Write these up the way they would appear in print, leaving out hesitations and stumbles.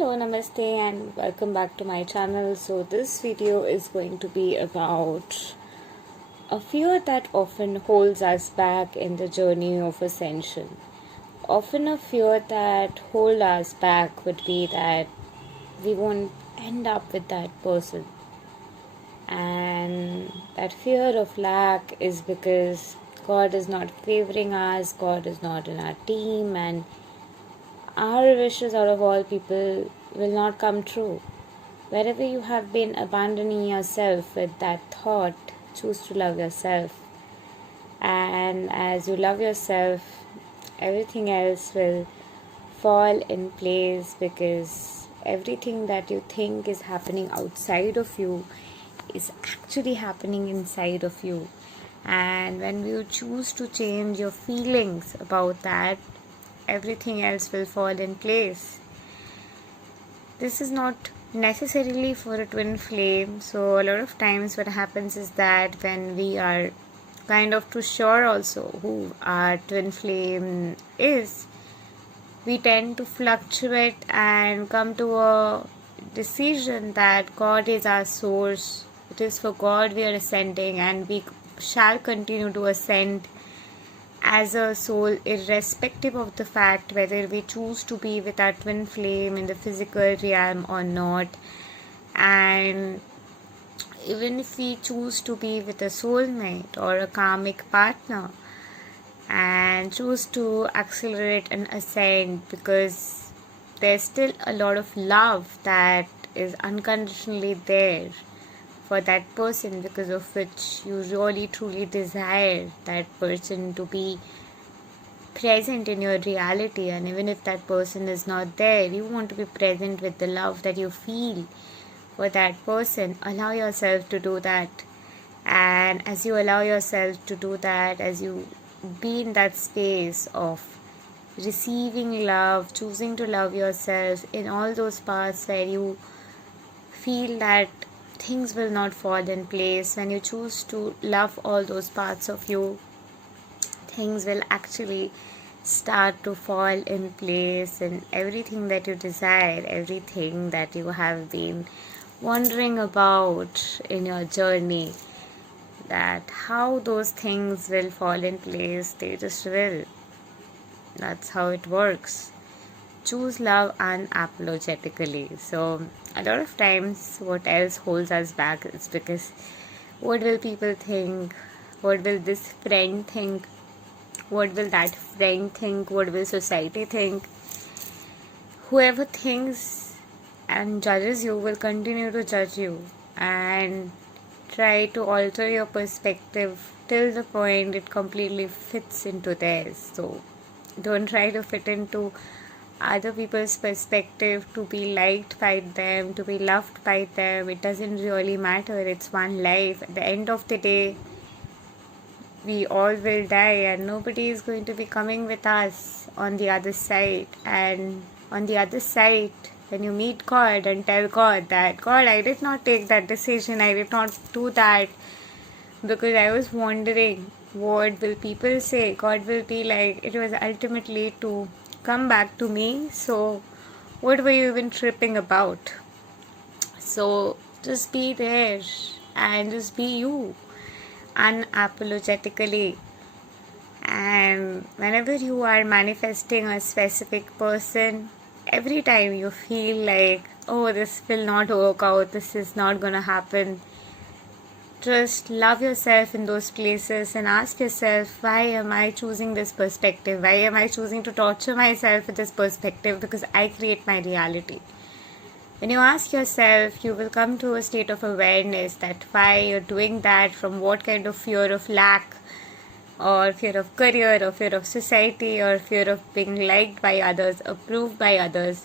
Hello, namaste, and welcome back to my channel. So, this video is going to be about a fear that often holds us back in the journey of ascension. Often, a fear that holds us back would be that we won't end up with that person, and that fear of lack is because God is not favoring us, God is not in our team, and our wishes out of all people will not come true. Wherever you have been abandoning yourself with that thought, choose to love yourself. And as you love yourself, everything else will fall in place, because everything that you think is happening outside of you is actually happening inside of you. And when you choose to change your feelings about that, everything else will fall in place. This is not necessarily for a twin flame. So a lot of times what happens is that when we are kind of too sure also who our twin flame is, we tend to fluctuate and come to a decision that God is our source. It is for God we are ascending, and we shall continue to ascend as a soul, irrespective of the fact whether we choose to be with our twin flame in the physical realm or not. And even if we choose to be with a soulmate or a karmic partner and choose to accelerate and ascend, because there's still a lot of love that is unconditionally there for that person, because of which you really truly desire that person to be present in your reality. And even if that person is not there, you want to be present with the love that you feel for that person. Allow yourself to do that. And as you allow yourself to do that, as you be in that space of receiving love, choosing to love yourself in all those parts where you feel that things will not fall in place, when you choose to love all those parts of you, things will actually start to fall in place, and everything that you desire, everything that you have been wondering about in your journey, that how those things will fall in place, they just will. That's how it works. Choose love unapologetically. So a lot of times what else holds us back is because what will people think, what will this friend think, what will that friend think, what will society think. Whoever thinks and judges you will continue to judge you and try to alter your perspective till the point it completely fits into theirs. So don't try to fit into other people's perspective to be liked by them, to be loved by them. It doesn't really matter. It's one life. At the end of the day, we all will die, and nobody is going to be coming with us on the other side. And on the other side, when you meet God and tell God that, God, I did not take that decision, I did not do that because I was wondering what will people say. God will be like, it was ultimately to come back to me, so what were you even tripping about? So just be there and just be you unapologetically. And whenever you are manifesting a specific person, every time you feel like, oh, this will not work out, this is not gonna happen, just love yourself in those places and ask yourself, why am I choosing this perspective? Why am I choosing to torture myself with this perspective? Because I create my reality. When you ask yourself, you will come to a state of awareness that why you're doing that, from what kind of fear of lack, or fear of career, or fear of society, or fear of being liked by others, approved by others.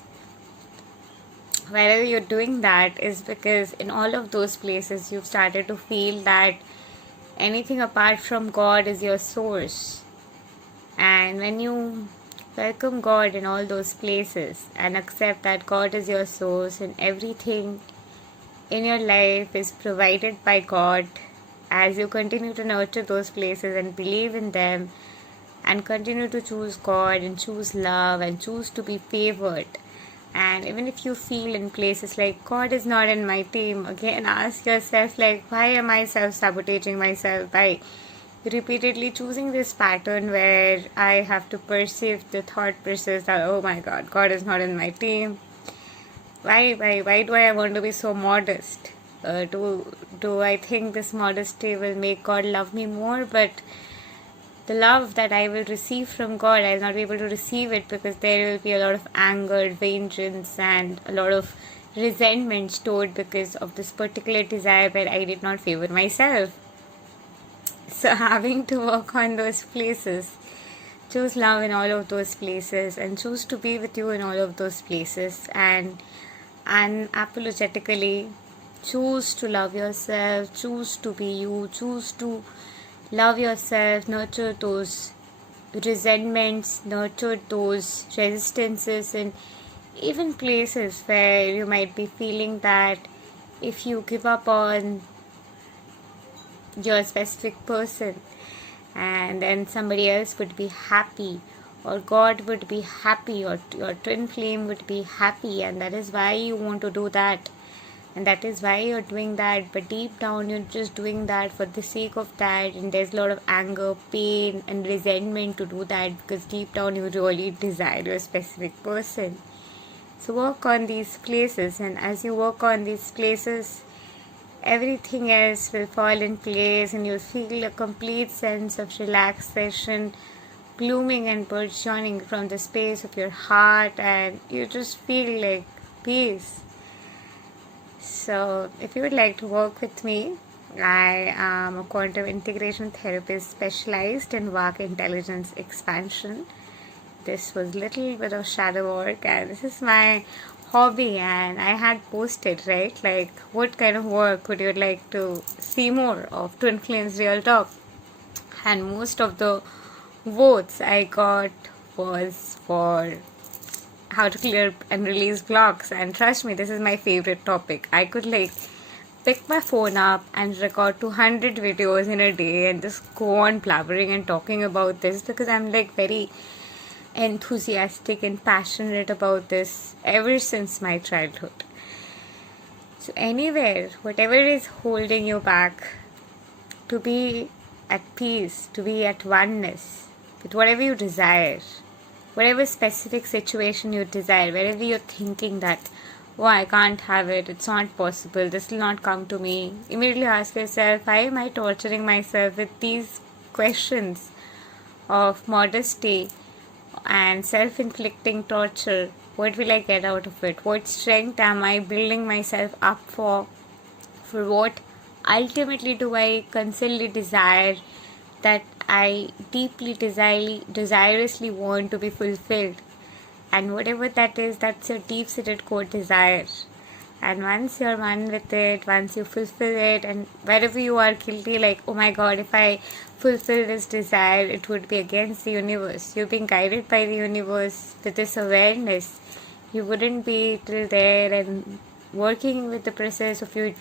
Wherever you're doing that is because in all of those places you've started to feel that anything apart from God is your source. And when you welcome God in all those places and accept that God is your source and everything in your life is provided by God, as you continue to nurture those places and believe in them and continue to choose God and choose love and choose to be favored, And even if you feel in places like God is not in my team, again ask yourself, like, why am I self-sabotaging myself by repeatedly choosing this pattern where I have to perceive the thought process that, oh my God, God is not in my team. Why do I want to be so modest? Do I think this modesty will make God love me more? But the love that I will receive from God, I will not be able to receive it because there will be a lot of anger, vengeance, and a lot of resentment stored because of this particular desire where I did not favor myself. So having to work on those places, choose love in all of those places and choose to be with you in all of those places, and unapologetically choose to love yourself, choose to be you, choose to love yourself, nurture those resentments, nurture those resistances, and even places where you might be feeling that if you give up on your specific person and then somebody else would be happy, or God would be happy, or your twin flame would be happy, and that is why you want to do that. And that is why you're doing that, but deep down you're just doing that for the sake of that, and there's a lot of anger, pain, and resentment to do that because deep down you really desire your specific person. So work on these places, and as you work on these places, everything else will fall in place, and you'll feel a complete sense of relaxation blooming and burgeoning from the space of your heart, and you just feel like peace. So if you would like to work with me, I am a quantum integration therapist specialized in work intelligence expansion. This was little bit of shadow work, and this is my hobby, and I had posted, right, like what kind of work would you like to see more of Twin Flames Real Talk, and most of the votes I got was for how to clear and release blocks, and trust me, this is my favorite topic. I could like pick my phone up and record 200 videos in a day and just go on blabbering and talking about this because I'm like very enthusiastic and passionate about this ever since my childhood. So anywhere, whatever is holding you back, to be at peace, to be at oneness with whatever you desire, whatever specific situation you desire, wherever you're thinking that, oh, I can't have it, it's not possible, this will not come to me, immediately ask yourself, why am I torturing myself with these questions of modesty and self-inflicting torture? What will I get out of it? What strength am I building myself up for? For what ultimately do I constantly desire, that I deeply desirously want to be fulfilled? And whatever that is, that's your deep-seated core desire. And once you're one with it, once you fulfill it, and wherever you are guilty, like, oh my God, if I fulfill this desire, it would be against the universe. You're being guided by the universe with this awareness. You wouldn't be till there and working with the process of your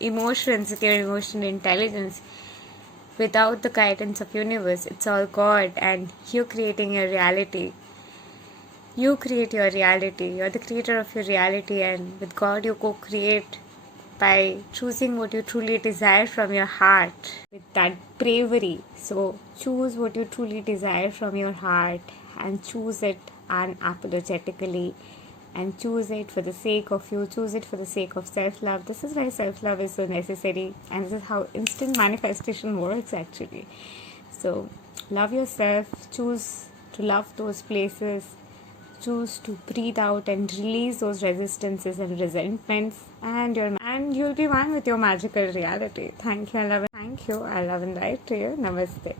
emotions, with your emotional intelligence, without the guidance of universe. It's all God, and you're creating your reality. You create your reality. You're the creator of your reality, and with God you co-create by choosing what you truly desire from your heart with that bravery. So choose what you truly desire from your heart and choose it unapologetically, and choose it for the sake of you, choose it for the sake of self-love. This is why self-love is so necessary, and this is how instant manifestation works actually. So love yourself, choose to love those places, choose to breathe out and release those resistances and resentments, and you'll be one with your magical reality. Thank you, I love and light to you. Namaste.